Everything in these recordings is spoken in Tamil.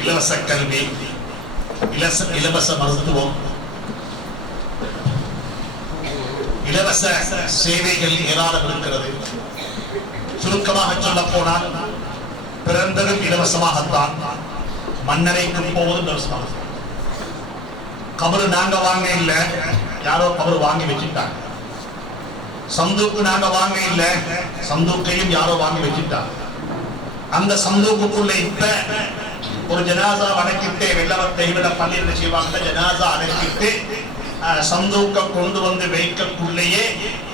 இலவச கல்வி, இலவச மருத்துவம், இலவச சேவைகள் ஏராளம் இருக்கிறது. சுருக்கமாக சொல்ல போனால் பிறந்ததும் இலவசமாகத்தான், மன்னரைக்கு போவதும் இலவசமாக. கபரு நாங்க வாங்க இல்ல, யாரோ கபரு வாங்கி வச்சுட்டாங்க. சந்தூக்கு நாங்க வாங்க இல்ல, சந்தூக்கையும் யாரோ வாங்கி வச்சுட்டாங்க. அந்த சந்தூக்குள்ள இப்ப ஒரு ஜனாசா அடக்கிட்டு வெள்ளவத்தை விட பள்ளியில் செய்வாங்க. ஜனாசா அடக்கிட்டு சந்தூக்க கொண்டு வந்து வைக்கக்குள்ளேயே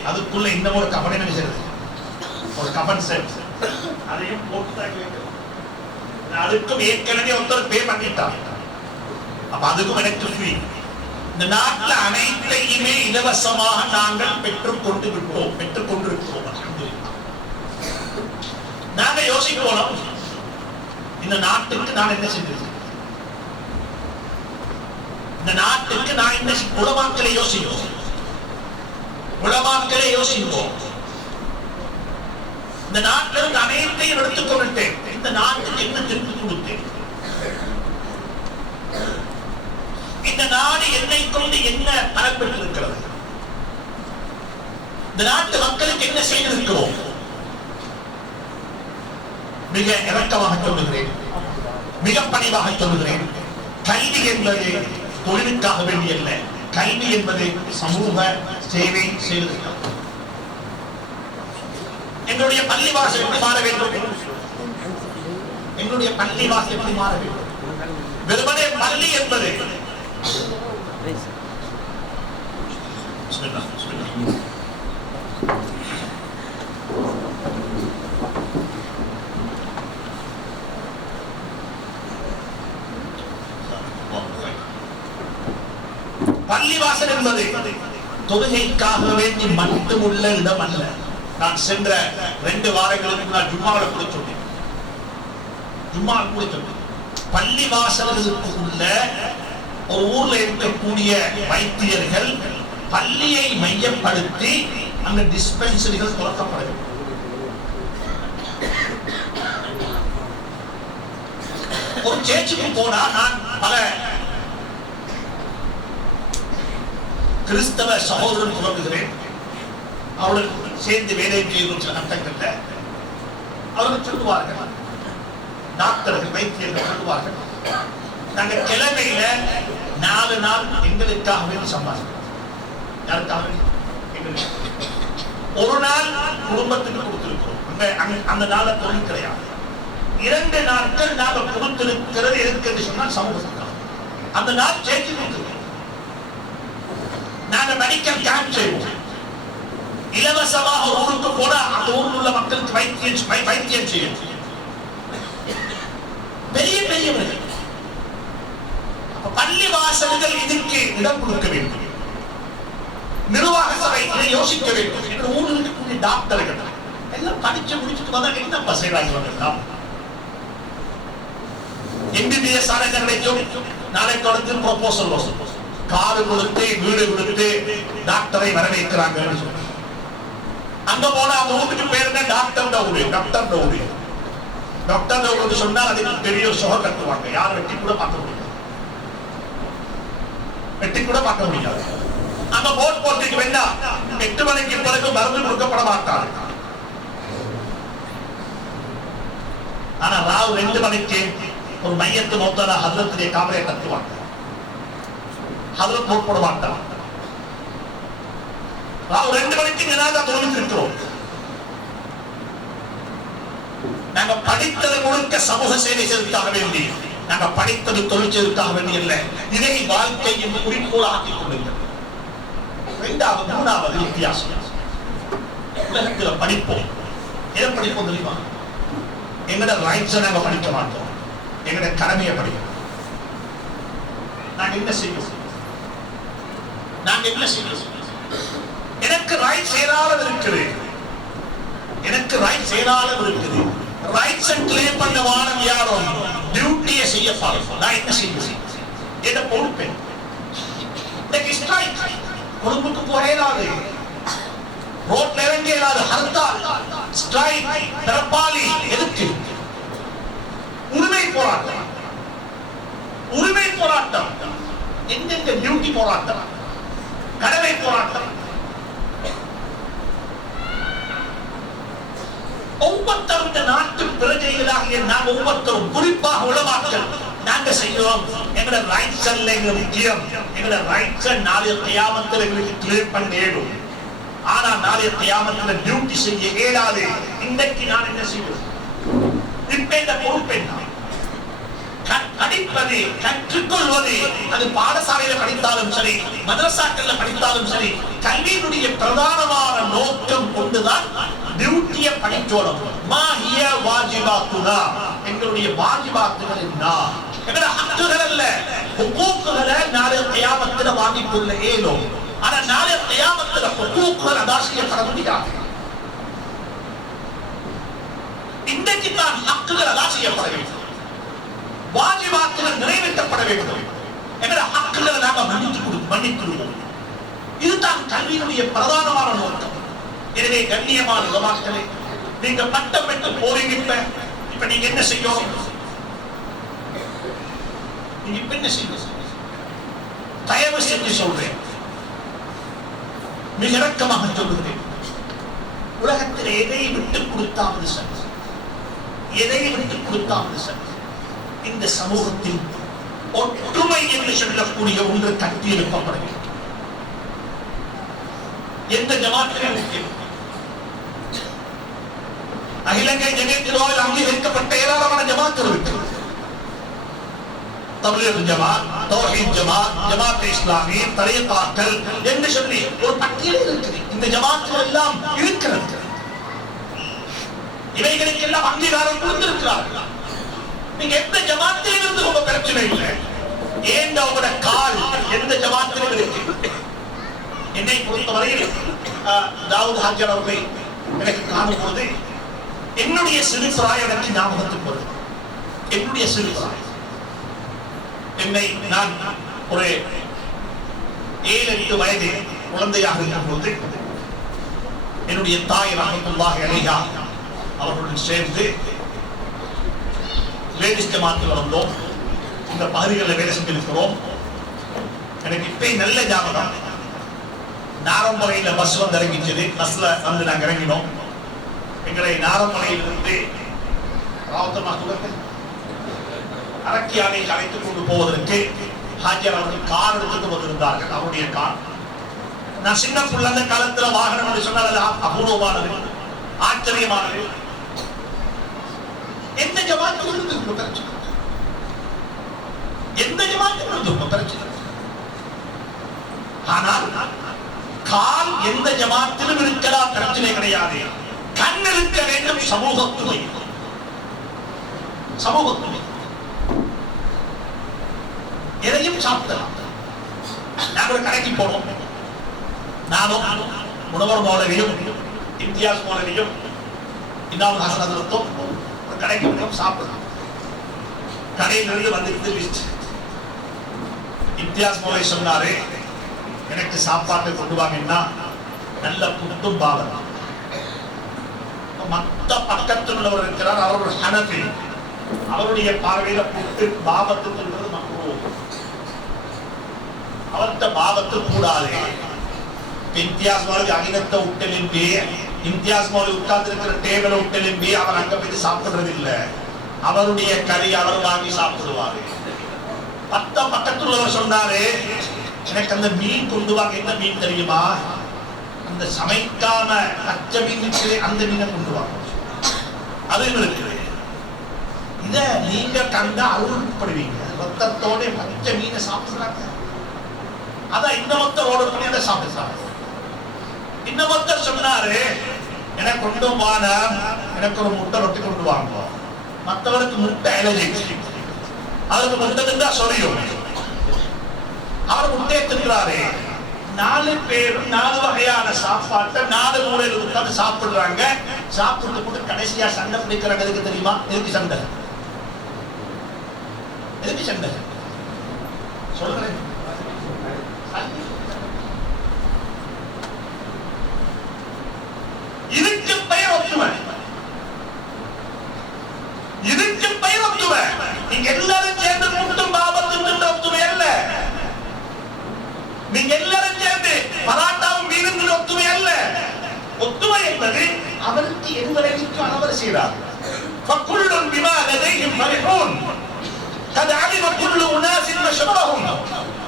அதுக்குள்ள இன்னும் ஒரு கபனை நினைச்சிருது, ஒரு கபன் செட், அதையும் போட்டு அதுக்கும் ஏற்கனவே ஒருத்தர் பே பண்ணிட்டாங்க. அப்ப அதுக்கும் எனக்கு ஃப்ரீ. இந்த நாட்டில் அனைத்தையுமே இலவசமாக நாங்கள் பெற்றுக்கொண்டு விட்டோம், பெற்றுக்கொண்டிருக்கிறோம். நாங்க யோசிக்கணும், இந்த நாட்டுக்கு நான் என்ன செஞ்சிருக்கேன், இந்த நாட்டுக்கு நான் என்ன. உலமாக்களை யோசிப்போம், உலமாக்களை யோசிப்போம். இந்த நாட்டில் இருந்து அனைத்தையும் எடுத்துக்கொண்டேன், இந்த நாட்டுக்கு என்ன திருப்பி கொடுத்தேன், இந்த நாடு என்னை கொண்டு என்ன பலப்பெற்றிருக்கிறது, இந்த நாட்டு மக்களுக்கு என்ன செய்திருக்கிறோம். மிக இறக்கமாக சொல்லுகிறேன், மிக பணிவாக சொல்லுகிறேன். கல்வி என்பது தொழிலுக்காக வேண்டியல்ல, கல்வி என்பது சமூக சேவை செய்வதற்காக. எங்களுடைய பள்ளிவாசல் எப்படி மாற வேண்டும், எங்களுடைய பள்ளிவாசல் எப்படி மாற வேண்டும். வெறுமனே பள்ளி என்பது பள்ளிவாசல் என்பது தொழுகைக்காக வேண்டி மட்டுமுள்ள இடம் அல்ல. நான் சென்ற 2 வாரங்களுக்கு நான் ஜும்மாவில் கூட சொன்னேன், ஜும்மாவில் கூட சொன்னேன். பள்ளிவாசலுக்கு உள்ள ஒரு ஊர்ல இருக்கக்கூடிய வைத்தியர்கள் பள்ளியை மையப்படுத்தி அங்க டிஸ்பென்சரிகள் துறக்கப்பட வேண்டும். ஒரு சேர்ச்சுக்கு போனா நான் பல கிறிஸ்தவ சகோதரன் தொடங்குகிறேன், அவர்கள் சேர்ந்து வேலை செய்யும் சில கட்டங்கள்ல அவர்கள் சொல்லுவார்கள், டாக்டர்கள் வைத்தியர்கள் சொல்லுவார்கள், நாங்க கிழமையில 4 நாள் எங்களுக்காக வேண்டி சம்பாதிக்கிறோம். யாருக்காக எங்களுக்கு ஒரு நாள் குடும்பத்துக்கு கொடுத்திருக்கிறோம், அந்த நாள தொழில் கிடையாது. 2 நாட்கள் நாங்கள் கொடுத்திருக்கிறது எதுக்கு என்று சொன்னால் சமூகத்துக்காக. அந்த நாள் சேர்த்து கொடுத்திருக்கிறோம். நாங்க மெடிக்கல் கேம்ப் செய்வோம், இலவசமாக ஒரு ஊருக்கு போல அந்த ஊரில் உள்ள மக்களுக்கு வைத்தியம் செய்யும். பெரிய பெரியவர்கள் பள்ளி வாசல்கள் இதுக்கு இடம் கொடுக்க வேண்டும், நிர்வாக சபை இதை யோசிக்க வேண்டும். என்ற ஊரில் இருக்கக்கூடிய டாக்டர்கள் எல்லாம் படிச்சு முடிச்சுட்டு வந்தா என்ன பசைவாங்கி வந்திருக்கலாம். MBBS கிடைக்கும், நாளை தொடர்ந்து ப்ரொபோசல் வரும், காரு கொடுத்து வீடு கொடுத்து டாக்டரை வரவேற்கிறாங்க. அங்க போனா அந்த ஊருக்கு பேர் என்ன, டாக்டர் ஊரு. டாக்டர் ஊரு, டாக்டர் ஊருக்கு சொன்னால் அதுக்கு பெரிய சுகம் கட்டுவாங்க. யாரும் வெட்டி கூட பார்க்க முடியாது, வெட்டி கூட பார்க்க முடியாது. அங்க போட் போட்டுக்கு வேண்டாம், 8 மணிக்கு பிறகு மருந்து கொடுக்கப்பட மாட்டார். ஆனா ராவ் 2 மணிக்கு ஒரு மையத்து மொத்தம் ஹதரத்துடைய காமரையை கட்டுவாங்க. ஹதரத் போட் போட மாட்டார். ராவ் 2 மணிக்கு ஜனாதா தொழுது இருக்கிறோம். நாங்க படித்தது முழுக்க சமூக சேவை செய்வதற்காக வேண்டி, நாங்க படித்தது தொழிற்சேர்க்காக வேண்டி இல்லை. இதை வாழ்க்கையின் குறிக்கோள் ஆக்கிக் கொள்ளுங்கள். 2வது 3வது வித்தியாசம், உலகத்துல படிப்போம். எதை படிப்போம் தெரியுமா? எங்கட ரைட்ஸை நாங்க படிக்க மாட்டோம், எங்கட கடமையை படிப்போம். நாங்க என்ன செய்வோம், நாங்க என்ன செய்வோம்? எனக்கு ரைட்ஸ் ஏராளம் இருக்குது, எனக்கு ரைட்ஸ் ஏராளம் இருக்குது. ரைட்ஸ் கிளைம் பண்ண வாரம் யாரும் டியூட்டியை செய்ய பாருங்க. நான் என்ன செய்வேன், என்ன பொறுப்பேன். குடும்பத்துக்கு போகலாது, ரோட்ல இறங்கலாது, ஹர்த்தால், ஸ்ட்ரைக், தரப்பாலி. எதுக்கு? உரிமை போராட்டம். எங்கெங்க டியூட்டி போராட்டம், கடமை போராட்டம். ஒவ்வொருத்தருடைய நாட்டு பிரஜைகளாகிய நாம் ஒவ்வொருத்தரும், குறிப்பாக உலமாக்கள், நாங்க செய்யறோம். எங்களோட ரைட்ஸ் அல்ல எங்களுக்கு முக்கியம். எங்களோட ரைட்ஸ் நாளைய கியாமத்தில் எங்களுக்கு கிளியர் பண்ண இயலும். ஆனா நாளைய கியாமத்தில் டியூட்டி செய்ய இயலாது. இன்றைக்கு நான் என்ன செய்வோம்? இப்ப இந்த பொறுப்பு என்ன? படிப்பது, கற்றுக்கொள்வது, அது பாடசாலையில படித்தாலும் சரி, மதரசாக்கள்ல படித்தாலும் சரி, கல்வியினுடைய பிரதானமான நோக்கம் கொண்டுதான் டியூட்டியை படிச்சோடும். மாஹிய வாஜிபாத்துனா, எங்களுடைய வாஜிபாத்துகள் என்ன? எங்களோட ஹக்குகள் அல்ல, ஹுகூக்குகளை நாளைய கியாமத்துல வாங்கிக் கொள்ள இயலும். ஆனா நாளைய கியாமத்துல ஹுகூக்குகள் அதா செய்யப்பட முடியாது. இன்றைக்கு தான் ஹக்குகள் அதா செய்யப்பட வேண்டும், வாஜிபாத்துகள் நிறைவேற்றப்பட வேண்டும். எங்களோட ஹக்குகளை நாம மன்னித்துள்ளோம். இதுதான் கல்வியினுடைய பிரதானமான நோக்கம். எனவே கண்ணியமான உலமாக்களே, நீங்க பட்டம் பெற்று போறீங்க. இப்ப நீங்க என்ன செய்யணும்? நீங்க இப்ப என்ன செய்ய? தயவு செஞ்சு சொல்றேன், மிக இறக்கமாக சொல்லுகிறேன், உலகத்தில் எதை விட்டு கொடுத்தாவது சரி, எதை விட்டு கொடுத்தாவது சரி, இந்த சமூகத்தில் ஒற்றுமை என்று சொல்லக்கூடிய ஒன்று கட்டி எழுப்பப்பட வேண்டும். எந்த ஜமாத்திலும் அகிலங்கை ஜமீயத்தில் அங்கீகரிக்கப்பட்ட ஏராளமான ஜமாத்துகள் இருக்கிறது. தப்லீக் ஜமாத், தௌஹீத் ஜமாத், ஜமாத் இஸ்லாமி, தரீகாக்கள் என்று சொல்லி ஒரு பட்டியல் இருக்குது. இந்த ஜமாத்துகள் எல்லாம் இருக்கிறது. இவைகளுக்கெல்லாம் அங்கீகாரம் கொடுத்திருக்கிறார்கள். நீங்க எந்த ஜமாத்திலும் இருந்து உங்க பிரச்சனை இல்லை. ஏன் உங்களோட கால் எந்த ஜமாத்திலும் இருக்கு? என்னை பொறுத்தவரையில் தாவூத் ஹாஜர் அவர்களை எனக்கு காணும் பொழுது என்னுடைய சிறுபிராய் எனக்கு ஞாபகத்துக்கு வருது. என்னுடைய சிறுபிராய் என்னை நான் ஒரு 7-8 வயது குழந்தையாக இருக்கும் போது என்னுடைய தாய் ரஹ்மத்துல்லாஹி அலைஹா அவர்களுடன் சேர்ந்து லேடிஸ் ஜமாத்தில் வந்தோம். இந்த பகுதிகளில் வேலை செஞ்சிருக்கிறோம். எனக்கு இப்ப நல்ல ஞாபகம், நாரம்பரையில பஸ் வந்து இறங்கிச்சது. பஸ்ல வந்து நாங்க இறங்கினோம். எங்களை நாரம்பரையிலிருந்து அரக்கியானை அழைத்துக் கொண்டு போவதற்கு ஹாஜர் அவர்கள் கார் எடுத்துட்டு வந்திருந்தார்கள். அவருடைய கார். நான் சின்ன புள்ள அந்த காலத்துல வாகனம் என்று சொன்னால் அபூர்வமானது, ஆச்சரியமானது. எந்த ஜமாத்தில் இருந்து பிரச்சனை, எந்த ஜமாத்தில் இருந்து பிரச்சனை. ஆனால் கால் எந்த ஜமாத்திலும் இருக்கலாம், பிரச்சனை கிடையாது. கண் இருக்க வேண்டும். சமூகத்துமை, சமூகத்துமை எதையும் சாப்பிடலாம். நாங்கள் கடைக்கு போனோம். நானும் முனவர் மௌலவியும் இம்தியாஸ் மௌலவியும் இன்னாம் ஹசனத்தும் ஒரு கடைக்கு போனோம். சாப்பிடலாம். கடையிலிருந்து வந்து லிஸ்ட். இம்தியாஸ் மௌலவி சொன்னாரு, எனக்கு சாப்பாட்டை கொண்டு வாங்கன்னா நல்ல புட்டும் பாவம். மத்த பக்கத்தில் உள்ளவர் இருக்கிறார், அவர் ஒரு ஹனஃபி. அவருடைய பார்வையில புட்டு பாவத்துக்கு மக்ரூஹ், அவர்கிட்ட பாவத்து கூடாது. இம்தியாஸ் மௌலவி அகிலத்தை உட்டெலும்பி, இம்தியாஸ் மௌலவி உட்கார்ந்து இருக்கிற டேபிளை உட்டெலும்பி அவர் அங்க போய் சாப்பிடுறது இல்லை. அவருடைய கறி அவர் வாங்கி சாப்பிடுவாரு. மத்த பக்கத்தில் உள்ளவர் சொன்னாரு, எனக்கு அந்த மீன் கொண்டு வாங்க. என்ன மீன் தெரியுமா? அந்த சமைக்காம பச்சை மீன் இருக்கு, அந்த மீனை கொண்டு வாங்க. அது இருக்குது. இத நீங்க கண்டா அருள்படுவீங்க. ரத்தத்தோட பச்சை மீனை சாப்பிடுறாங்க. அதான் இன்னமொத்தர் ஓட பண்ணி அதை சாப்பிடுறாங்க. இன்னமொத்தர் சொன்னாரு, எனக்கு கொண்டு வான, எனக்கு ஒரு முட்டை ரொட்டி கொண்டு வாங்க. மற்றவருக்கு முட்டை அலர்ஜி, அவருக்கு முட்டை தின்றா சொரியும். அவர் முட்டையை தின்றாரு. 4 பேர் 4 வகையான சாப்பாட்டை 4 மூலையில் உட்கார்ந்து சாப்பிடுறாங்க. சாப்பிட்டு போட்டு கடைசியா சண்டை பிடிக்கிறாங்க. எதுக்கு தெரியுமா? எதுக்கு சண்டை? எதுக்கு சண்டை சொல்றேன். இதுக்கு பெயர் ஒத்துமை, இதுக்கு பெயர் ஒத்துமை. நீங்க எல்லாரும் சேர்ந்து முட்டும் பாபத்து ஒத்துமை அல்ல.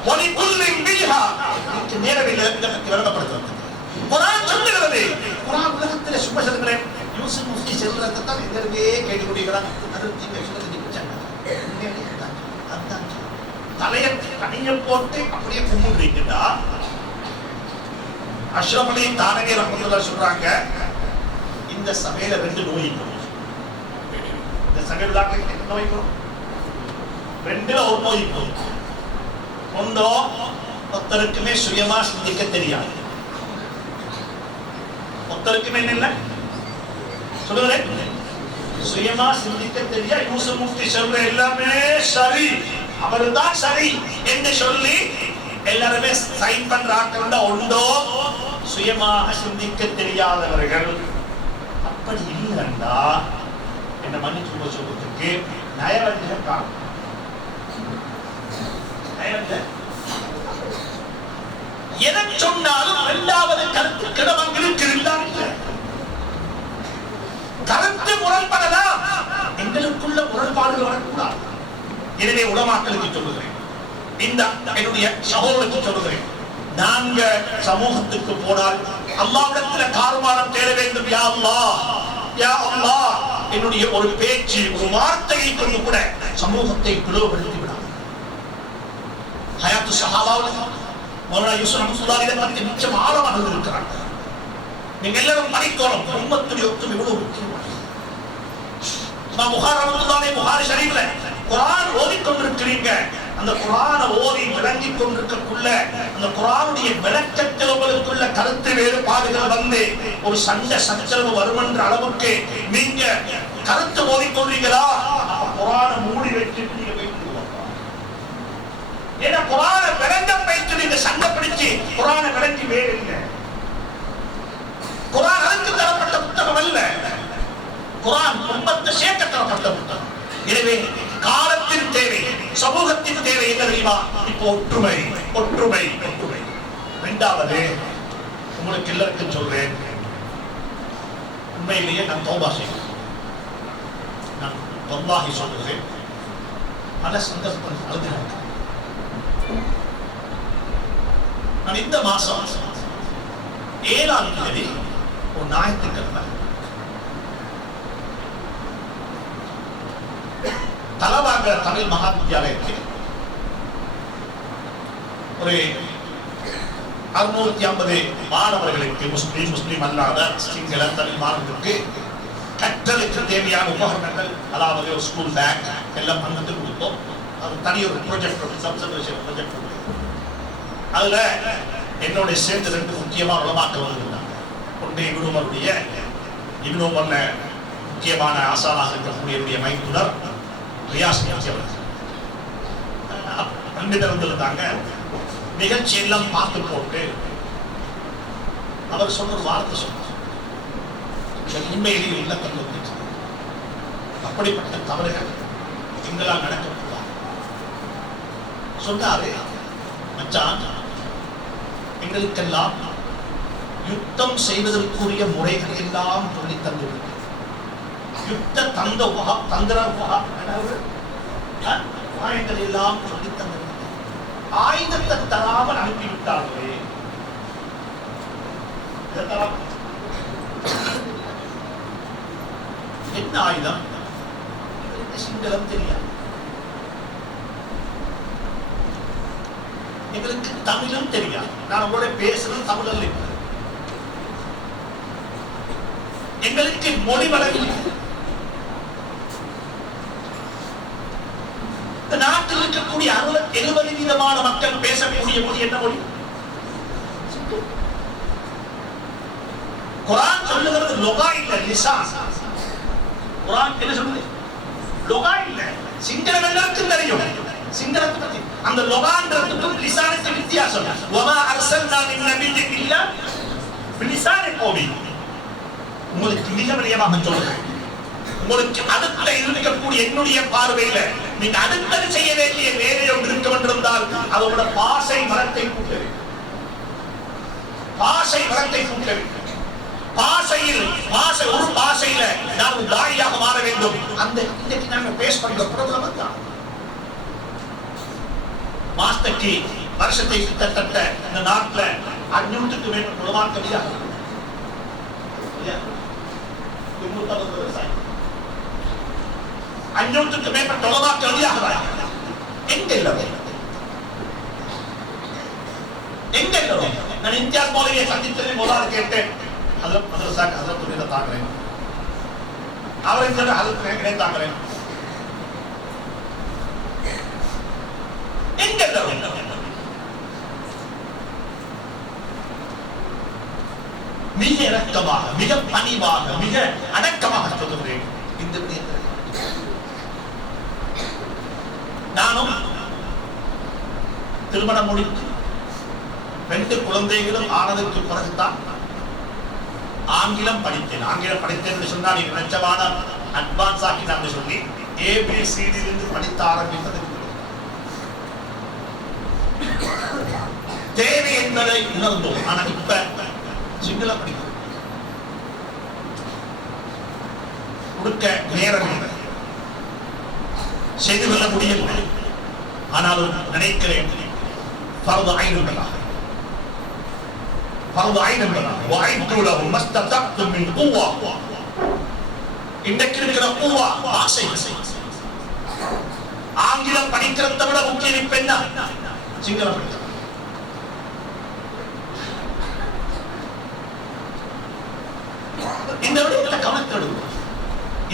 வலிகுல்லின் பிஹா இதுக்கு நேரடியில் இதை பற்றி விளங்கப்படுத்துறது குர்ஆன் சொல்லுகிறது. குர்ஆன் உலகத்தில் சும்மா சொல்லுகிறேன் யூசுப் முஃப்தி செல்றதை தான் எதிர்வே கேட்டுக்கொண்டிருக்கிறாங்க. அது நீங்க சொல்றது பிச்சாங்க அதான் தலையை கனிய போட்டு அப்படியே கும்பிடுறீங்கன்னா அஷ்ரஃப் அலி தானவி ரஹ்மத்துல்லாஹி சொல்றாங்க இந்த சபையில 2 நோய் இருக்கும். இந்த சபையில என்ன நோய் இருக்கும்? 2ல ஒரு நோய் இருக்கும். ஒன்றோ ஒருத்தருக்குமே சுயமா சிந்திக்க தெரியாது. ஒருத்தருக்குமே என்ன இல்லை சொல்லுங்களேன் சுயமா சிந்திக்க தெரியா. யூசுப் முஃப்தி சொல்ற எல்லாமே சரி அவர்தான் சரி என்று சொல்லி எல்லாருமே சைன் பண்றாங்க. ஒன்றோ சுயமாக சிந்திக்க தெரியாதவர்கள். அப்படி இல்லைன்னா என்ன மன்னிச்சு சொல்றதுக்கு நயவஞ்சக காரணம். எதை சொன்னாலும் 2வது கருத்து கிடமங்களுக்கு இருந்தாங்க. கருத்து முரண்படலாம், எங்களுக்குள்ள முரண்பாடுகள் வரக்கூடாது. எனவே உலமாக்களுக்கு சொல்லுகிறேன், இந்த என்னுடைய சகோதரருக்கு சொல்லுகிறேன், நாங்க சமூகத்துக்கு போனால் அல்லாஹ்விடத்தில் காருமானம் தேட வேண்டும். யா அல்லாஹ், யா அல்லாஹ், என்னுடைய ஒரு பேச்சு ஒரு வார்த்தையை கொண்டு கூட சமூகத்தை பிளவுபடுத்தி விடாது. ஹயாத்து சஹாபாவுல மௌலானா யூசுப் ரஹ்மத்துல்லாஹி அலைஹி பற்றி மிச்சம் ஆழமாக இருக்கிறாங்க. நீங்க எல்லாரும் படிக்கணும், உம்மத்துடைய ஒற்றுமை இவ்வளவு முக்கியமானது. நான் புகாரி ரஹ்மத்துல்லாஹி அலைஹி புகாரி ஷரீஃப்ல குர்ஆன் ஓதிக்கொண்டிருக்கிறீங்க. அந்த குர்ஆனை ஓதி விளங்கிக் கொண்டிருக்கக்குள்ள அந்த குர்ஆனுடைய விளக்கத்தில் உங்களுக்குள்ள கருத்து வேறுபாடுகள் வந்து ஒரு சண்டை சச்சரவு வரும் என்ற அளவுக்கு நீங்க கருத்து ஓதிக்கொள்றீங்களா? குர்ஆனை மூடி வச்சுட்டு நீங்க போயிட்டு ஏன்னா குர்ஆனை விளங்க போயிட்டு நீங்க சண்டை பிடிச்சு குர்ஆனை விளங்கி வேறு இல்லை. குர்ஆன் அதுக்கு தரப்பட்ட புத்தகம் அல்ல. குர்ஆன் உம்மத்தை சேர்க்க தரப்பட்ட புத்தகம். எனவே காலத்தின் தேவை, சமூகத்தின் தேவை என்ன தெரியுமா? இப்போ ஒற்றுமை ஒற்றுமை ஒற்றுமை. 2வது உங்களுக்கு எல்லாருக்கும் சொல்றேன், உண்மையிலேயே நான் தௌபா செய்கிறேன். நான் வல்லாஹி சொல்கிறேன், பல சந்தர்ப்பம் அழுது நான் இந்த மாசம் 7ஆம் தேதி ஒரு ஞாயிற்றுக்கிழமை தலவாங்கிற தமிழ் மகா வித்யாலயத்தில் ஒரு 650 மாணவர்களுக்கு முஸ்லீம் அல்லாத சிங்கள தமிழ் மாணவர்களுக்கு கற்றலுக்கு தேவையான உபகரணங்கள், அதாவது ஒரு ஸ்கூல் பேக் எல்லாம் பங்கத்து கொடுத்தோம். அது தனி ஒரு ப்ராஜெக்ட் ப்ராஜெக்ட். அதுல என்னோட சேர்ந்து 2 முக்கியமான உலமாக்கள் வந்திருந்தாங்க. ஒன்று இப்னு உமர்ல முக்கியமான ஆசானாக இருக்கக்கூடிய மைத்துனர் ரியாஸ் வந்திருந்தாங்க. நிகழ்ச்சி எல்லாம் பார்த்து போட்டு அவர் சொன்ன ஒரு வார்த்தை சொன்னார், உண்மையிலேயே இல்லத்தில் வந்துச்சு, அப்படிப்பட்ட தவறுகள் எங்களால் நடக்கக்கூடாது சொன்னாரு. மச்சான், எங்களுக்கெல்லாம் யுத்தம் செய்வதற்குரிய முறைகள் எல்லாம் சொல்லி தந்துள்ளது. யுத்த தந்திர உபாயங்கள் எல்லாம் சொல்லி தந்தது. ஆயுதத்தை தராமல் அனுப்பிவிட்டார்களே, என்ன ஆயுதம்? சிங்களம் தெரியாது, எங்களுக்கு தமிழும் தெரியாது. நான் உங்களோட பேசுறது தமிழ் இல்லை, எங்களுக்கு மொழி வழங்கவில்லை. இந்த நாட்டில் இருக்கக்கூடிய 70% மக்கள் பேசக்கூடிய மொழி என்ன மொழி? குர்ஆன் சொல்லுகிறது லொகா இல்ல, லிசான். குர்ஆன் என்ன சொல்லுது? லொகா இல்ல. சிங்களம் எல்லாருக்கும் தெரியும், சிங்களத்தை பத்தி. அந்த லொகான்றதுக்கும் லிசானுக்கு வித்தியாசம். வமா அர்சல்னா மின் நபிய்யின் இல்லா பிலிசானி கௌமி. உங்களுக்கு மிக விரைவாக சொல்றேன், உங்களுக்கு அடுத்த இருக்கக்கூடிய என்னுடைய பார்வையில நீங்க அடுத்தது செய்ய வேண்டிய வேலை ஒன்று இருக்க வேண்டியிருந்தால் அதோட பாசை மரத்தை கூட்ட, பாசை மரத்தை கூட்ட. பாசையில் ஒரு பாசையில நாம் தாயாக மாற வேண்டும். அந்த இன்னைக்கு நாங்க பேச பண்ற பிரபலம் தான் மாஸ்டர் கி வருஷத்தை கிட்டத்தட்ட இந்த நாட்டுல 500க்கு மேற்பட்ட உலமாக்கள் 500க்கு மேற்பட்ட உலமாக்கள் வெளியாகிறார்கள். எங்க இல்லை எங்க இல்லை? நான் இந்தியாஸ் மௌலவியை சந்தித்ததை முதலாவது கேட்டேன். ஹஜ்ரத் மதரசாக்கு ஹஜ்ரத் துணியில தாக்குறேன், அவரை சொல்ல ஹஜ்ரத் தாக்குறேன். எங்க இல்லை? மிக இரக்கமாக, மிக பணிவாக, மிக அடக்கமாக சொல்லுகிறேன். இந்த நானும் திருமணம் முடித்து 2 குழந்தைகளும் ஆனதுக்கு பிறகுதான் ஆங்கிலம் படித்தேன். ஆங்கிலம் படித்தேன் என்று சொன்னால் நினைச்சவான அட்வான்ஸ் ஆக்கினான்னு சொல்லி ABCD இருந்து படித்த ஆரம்பித்தது தேவை என்பதை உணர்ந்தோம். ஆனா இப்ப சிங்களம் படிக்கும் கொடுக்க நேரம் இல்லை, செய்து கொள்ள முடியவில்லை. ஆனாலும் நினைக்கிறேன் فرض عين என்பதாக فرض عين என்பதாக وَأَعِدُّوا لَهُمْ مَا اسْتَطَعْتُم مِّن قُوَّةٍ. இன்றைக்கு இருக்கிற குவா ஆசை. ஆங்கிலம் படிக்கிறதை விட முக்கியம் இப்ப என்ன? சிங்களம் படிக்கிறது. இந்த விடயத்தில் கவனத்தெடுக்கும்.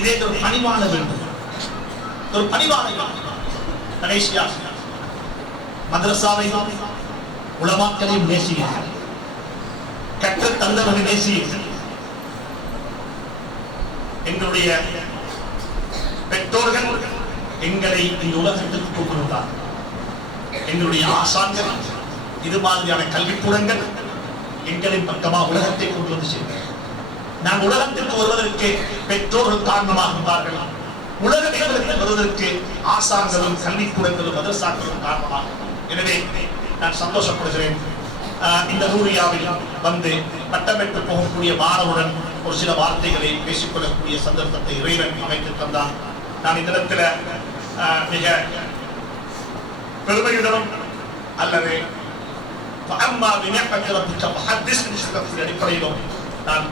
இதே ஒரு பணிவான வேண்டும், ஒரு பணிவான கடைசியா மதரசாவை உலமாக்களையும் நேசிக்கிறார்கள், கற்ற தந்தவரை நேசிக்கிறார்கள். எங்களுடைய பெற்றோர்கள் எங்களை இந்த உலகத்திற்கு கொண்டிருந்தார்கள். எங்களுடைய ஆசான்கள் இது மாதிரியான கல்விக்கூடங்கள் எங்களின் பக்கமாக உலகத்தை கொண்டு வந்து சேர்ந்தார்கள். நான் உலகத்திற்கு வருவதற்கு பெற்றோர்கள் காரணமாக இருந்தார்கள். உலகம் எங்களுக்கு வருவதற்கு ஆசான்களும் கல்விக்கூடங்களும் மதரசாக்களும் காரணமாக. எனவே நான் சந்தோஷப்படுகிறேன். இந்த நூரியாவில் வந்து பட்டம் பெற்று போகக்கூடிய மாணவருடன் ஒரு சில வார்த்தைகளை பேசிக்கொள்ளக்கூடிய சந்தர்ப்பத்தை இறைவன் அமைத்து தந்தான். நான் இந்த இடத்துல மிக பெருமையுடனும் அல்லது அடிப்படையிலும் நான்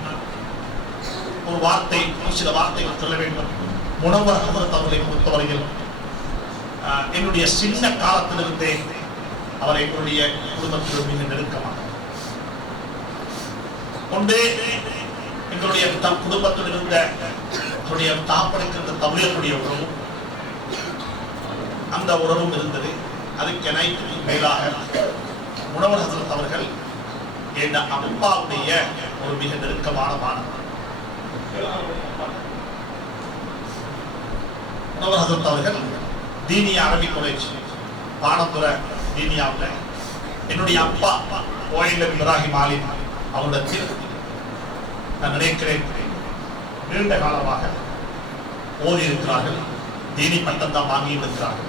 ஒரு வார்த்தை, ஒரு சில வார்த்தைகள் சொல்ல வேண்டும். முனவர் ஹதரத் அவர்களை பொறுத்தவரையில் என்னுடைய சின்ன காலத்திலிருந்தே அவர் எங்களுடைய குடும்பத்தில் மிக நெருக்கமாக கொண்டு எங்களுடைய குடும்பத்தில் இருந்த தாப்படைக்கின்ற தமிழர்களுடைய உறவும் அந்த உறவும் இருந்தது. அதுக்கு அனைத்துக்கு மேலாக முனவர் ஹதரத் அவர்கள் என் அப்பாவுடைய ஒரு மிக நெருக்கமான மாணவர். முனவர் ஹதரத் அவர்கள் தீனியா அரபிக் காலேஜ் பாடத்துறை தீனியாவில் என்னுடைய அப்பா ஓயிலர் இப்ராஹிம் ஆலிம் அவரிடத்தில் நான் நினைக்கிறேன் நீண்ட காலமாக ஓதி இருக்கிறார்கள். தீனி பட்டம் தான் வாங்கி இருக்கிறார்கள்.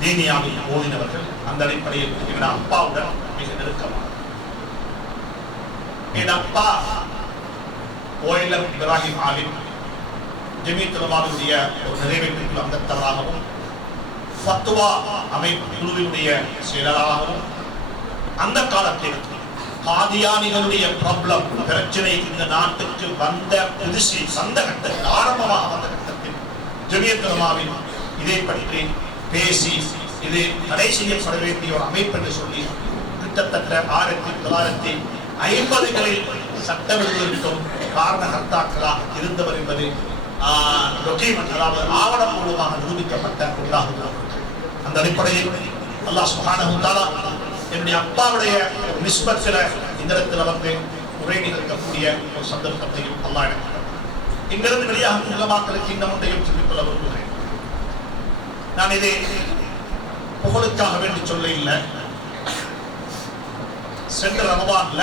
தீனியாவில் ஓதினவர்கள். அந்த அடிப்படையில் என்னுடைய அப்பாவுடன் மிக நெருக்கமாக என் அப்பா ஓயிலர் இப்ராஹிம் ஆலிம் ஜமீயத் உலமாவுடைய ஒரு நிறைவேற்று அங்கத்தவராகவும் ஃபத்வா அமைப்பு குழுவினுடைய செயலராகவும் அந்த காலத்தில் காதியானிகளுடைய ப்ராப்ளம் பிரச்சனை இந்த நாட்டுக்கு வந்த புதுசு சந்த கட்டத்தில் ஆரம்பமாக வந்த கட்டத்தில் ஜமீயத் உலமாவில் இதை பற்றி பேசி இது தடை செய்யப்பட வேண்டிய ஒரு அமைப்பு என்று சொல்லி கிட்டத்தட்ட 1950களில் சட்டவிரோதத்திற்கும் காரணகர்த்தாக்களாக இருந்தவர் என்பது ஆவணப்பூர்வமாக நிரூபிக்கப்பட்ட ஒன்றாக. அந்த அடிப்படையில் அல்லாஹ் சுப்ஹானஹு வ தஆலா என்னுடைய அப்பாவுடைய நிஸ்பத் இந்த இடத்துல வந்து உரை நிகழ்த்தக்கூடிய ஒரு சந்தர்ப்பத்தையும் அல்லாஹ் எனக்கு இங்கிருந்து வெளியாக உலமாக்களுக்கு இந்த ஒன்றையும் சொல்லிக்கொள்ள விரும்புகிறேன். நான் இதை புகழுக்காக வேண்டி சொல்ல இல்லை. சென்ற ரமதான்ல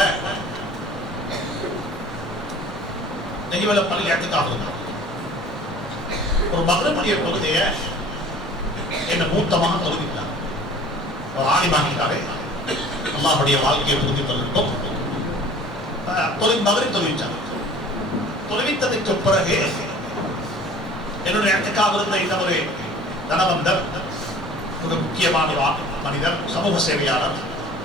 நெகிவல பள்ளி இடத்துக்காக ஒரு மகரமுடைய தொகுதியை என்ன மூத்தமாக தொகுதித்தார். ஒரு ஆணிமாகிட்டாரே அல்லாஹுடைய வாழ்க்கையை புரிந்து கொள்ளும் மகரை தொழுவிச்சார். தொழுவித்ததுக்கு பிறகு என்னுடைய இடத்துக்காக இருந்த இன்னொரு தனவந்தர், ஒரு முக்கியமான மனிதர், சமூக சேவையாளர்,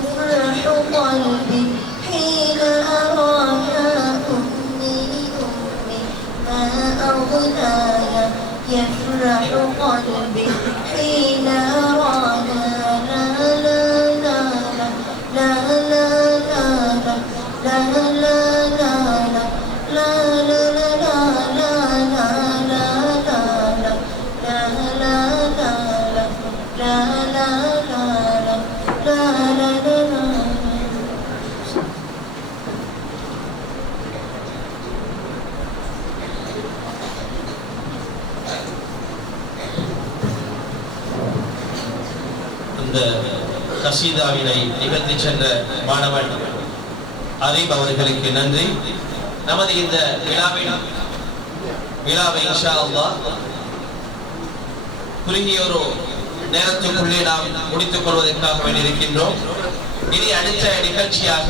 يفرح قلبي حين أراها أمي ما أغلاها يفرح قلبي حين أراها لا لا لا لا لا لا لا لا لا لا لا இந்த கசீதாவினை நிகழ்த்தி சென்ற மாணவன் அரீப் அவர்களுக்கு நன்றி. நமது இந்த விழாவை இன்ஷா அல்லாஹ் குறுகிய ஒரு நேரத்துக்குள்ளே நாம் முடித்துக் கொள்வதற்காக வேண்டியிருக்கின்றோம். இனி அடுத்த நிகழ்ச்சியாக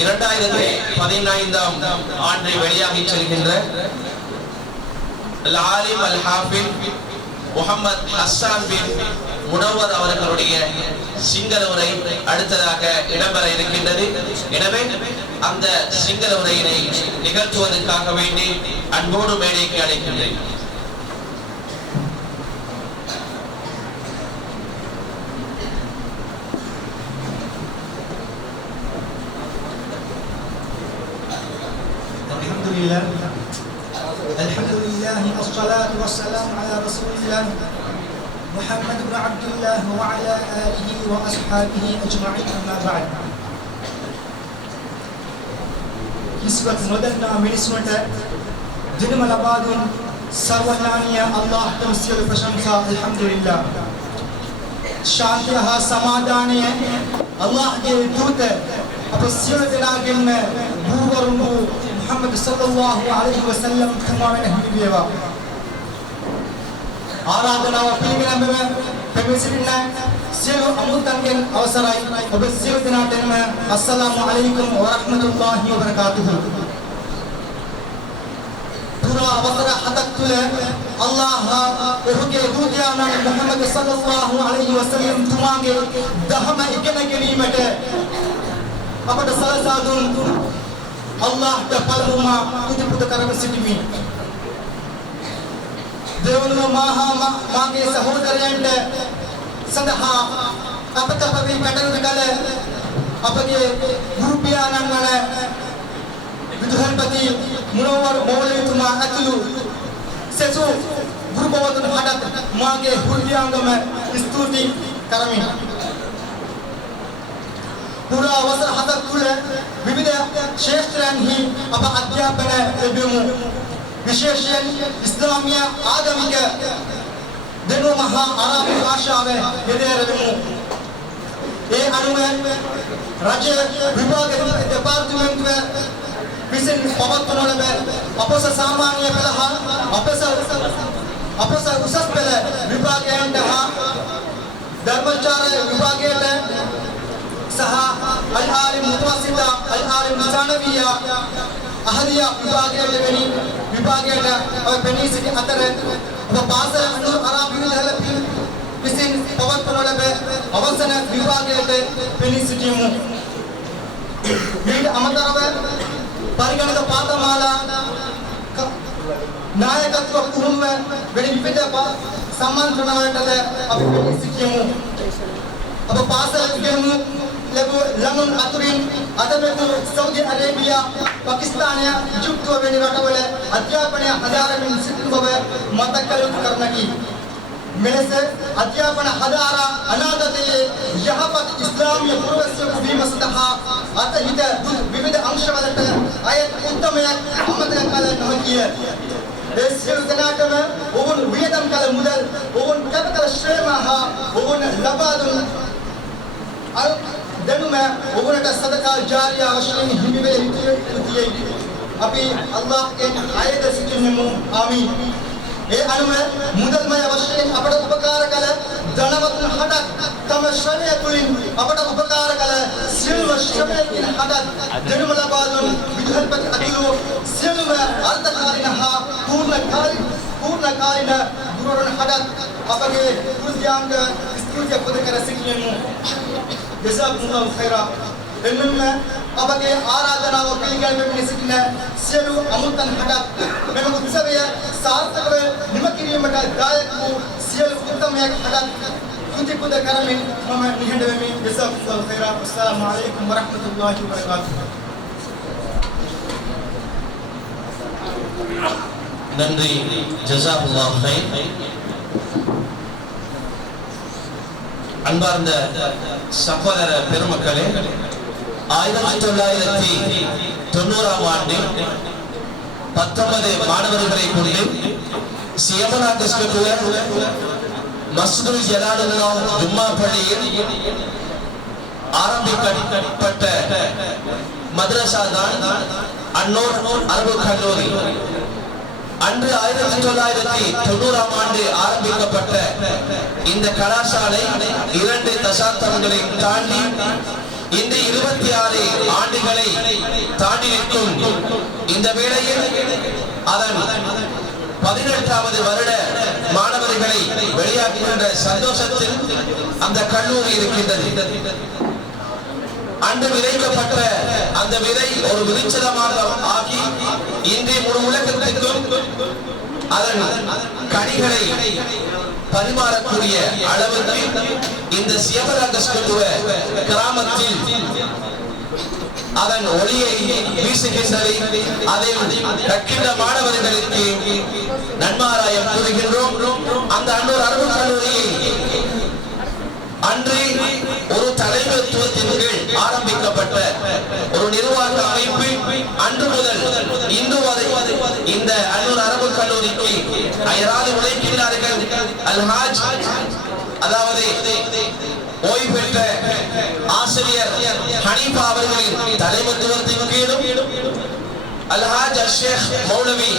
2015ஆம் ஆண்டு வெளியாகி செல்கின்ற ஆலிம் அல் ஹாஃபிஸ் முஹம்மத் ஹஸ்ஸான் பின் முனவர் அவர்களுடைய சிங்கள உரை அடுத்ததாக இடம்பெற இருக்கின்றது. எனவே அந்த சிங்கள உரையினை நிகழ்த்துவதற்காக வேண்டி அன்போடு மேடைக்கு அழைக்கின்றேன். الحمد لله والصلاة والسلام على رسول الله محمد بن عبد الله وعلى آله وأصحابه أجمعين أما بعد. इस वक्त मदन मिनिस्मट दिनमलाबादुन सर्वज्ञानीय अल्लाह तमस्यल प्रशंसा अल्हम्दुलिल्लाह शांति हा समाधानीय अल्लाह के दूत अपस्यल दिनागिन में भूवरुनु मुहम्मद सल्लल्लाहु अलैहि वसल्लम खमाने हिबियवा आराधना व पिलगिनबे पेमिसिना सिलो अमुतंगन अवसराई अब सिलो दिनाटेन में अस्सलामु अलैकुम व रहमतुल्लाहि व बरकातुहु पूरा अवसर हतक तुले अल्लाह ओहके दूतियाना मुहम्मद सल्लल्लाहु अलैहि वसल्लम तुमागे दहम इकने गनीमते අපට සලසා දුන් අල්ලාහ්ට පළමුම පුදු පුද කරව සිටිමි. දෙවනුව මාගේ සහෝදරයන්ට සඳහා අපත අපි කටයුතු කළ අපගේ ගුරු පියාණන් වන විදුහල්පති මුනවර් මෞලවිතුමා ඇතුළු සෙසු ගුරු බවතුන් හටත් මාගේ හෘදයාංගම ස්තුති කරමි. पूरा अवसर हतक तुले विविध क्षेत्रांहि अप अध्यापन लभ्यमु विशेषයෙන් ඉස්ලාමීය ආගමික දෙනු මහා අරාබි භාෂාවේ යෙදෙරෙමු. ඒ අනුව රජ විභාග දෙපාර්තමේන්තුවේ විසින් පවත්වන ලබ අපොස සාමාන්‍ය පෙළ හා අපොස උසස් පෙළ විභාගයන්ට හා ධර්මාචාර්ය විභාගයට सह अल-आलिम मुतवस्सिता अल-आलिम सानविया अहलिया विभागයට පෙනී සිටි අතර ඔබ පාසල අනුර අරාබි විද්‍යාලයේ විසින් පවත්වන ලැබ අවසන විභාගයට පෙනී සිටිමු. මේ අමතරව පරිගණක පාඨමාලා නායකත්ව කුහුම වෙන විවිධ සම්මානවලටද අපි පෙනී සිටිමු. ඔබ පාසල ඉගෙනු ලැබුණු අතුරින් අදමෙතු සෞදි අරේබියා පාකිස්තානය ඉජිප්තුව වැනි රටවල අධ්‍යාපනය හදාරමින් සිටින බව මතක් කර කරන්නකි. මෙලෙස අධ්‍යාපන හදාරා අනාගතයේ යහපත් ඉස්ලාමීය පුරවැසියෙකු වීම සඳහා අතහිත විවිධ අංශවලට අයත් උත්තමයක් අමතක කළ නොහැකිය. ඒ සියලු දෙනාටම ඔවුන් වියදම් කළ මුදල් ඔවුන් කැප කළ ශ්‍රම හා ඔවුන් ලබා දුන් දෙනුම ඔවුන්ට සදකා ජාරිය වශයෙන් හිමි වේ යුතුයි. අපි අල්ලාහ්ගෙන් ආයත සිටින්නමු. ආමීන්. ඒ අනුව මුදල්මය වශයෙන් අපට උපකාර කළ ධනවතුන් හටත් තම ශ්‍රමය තුළින් අපට උපකාර කළ සියලුම ශ්‍රමයකින් හටත් දෙනුම ලබා දුන් විදුහල්පති අතුළු සියලුම අර්ථකාරීන හා පූර්ණකාරීන ගුරුවරුන් හටත් අපගේ වෘත්‍යාංග ස්තුතිය පුද කර සිටිනෙමු. ජසාකුමුල්ලාහ් ඛෛරා. එන්නම අපගේ ආරාධනාව පිළිගැනීමේ සිටින සියලු අමුත්තන් හටත් මෙම උත්සවය සාර්ථකව නිම කිරීමට දායක වූ සියලු උත්තමයන් හටත් ස්තුති පුද කරමින් මම නිහඬ වෙමි. ජසාකුමුල්ලාහ් ඛෛරා. අස්සලාමු අලයිකුම් වරහ්මතුල්ලාහි වබරකාතුහ්. நன்றி. ஜஸாக்குல்லாஹ் கைர். அன்பார்ந்த சகோதர பெருமக்களே, 1990ஆம் ஆண்டில் 19 மாணவர்களை கொண்டு சியமனா கஸ்கட்டுவர் மஸ்ஜிதுல் ஜலாலுல்லாஹ் ஜும்மா பள்ளியில் ஆரம்பிக்கப்பட்ட மദ്രസா தான் அன்னூர் அரபு கல்லூரி. அன்று 1990ஆம் ஆண்டு ஆரம்பிக்கப்பட்ட இந்த கலாசாலை 2 தசாப்தங்களை தாண்டி இன்று 26 ஆண்டுகளை தாண்டி நிற்கும் இந்த வேளையில் அதன் 18வது வருட மாணவர்களை வெளியாக்குகின்ற சந்தோஷத்தில் அந்த கல்லூரி இருக்கின்றது. அன்று விதைக்கப்பட்ட அந்த விதை ஒரு விருட்சமாக ஆகி இன்று முழு உலகத்திற்கும் அதன் கனிகளை பரிமாறக்கூடிய அளவுக்கு இந்த சியமராகஸ்கட்டுவ கிராமத்தில் அதன் ஒளியை வீசுகின்றது. அதில் கற்கின்ற மாணவர்களுக்கு நன்மாராயம் கூறுகின்றோம். அந்த அன்னூர் அரபு கல்லூரியை அன்று ஒரு தலைமைத்துவத்தின் கீழ் ஆரம்பிக்கப்பட்ட ஒரு நிர்வாக அமைப்பு அன்று முதல் இன்று வரை இந்த அன்னூர் அரபு கல்லூரிக்கு அயராது உழைக்கின்றார்கள். அல்ஹாஜ், அதாவது ஓய்வு பெற்ற ஆசிரியர் ஹனீஃபா அவர்களின் தலைமைத்துவத்தின் கீழும் அல்ஹாஜ் ஷேக் மௌலவி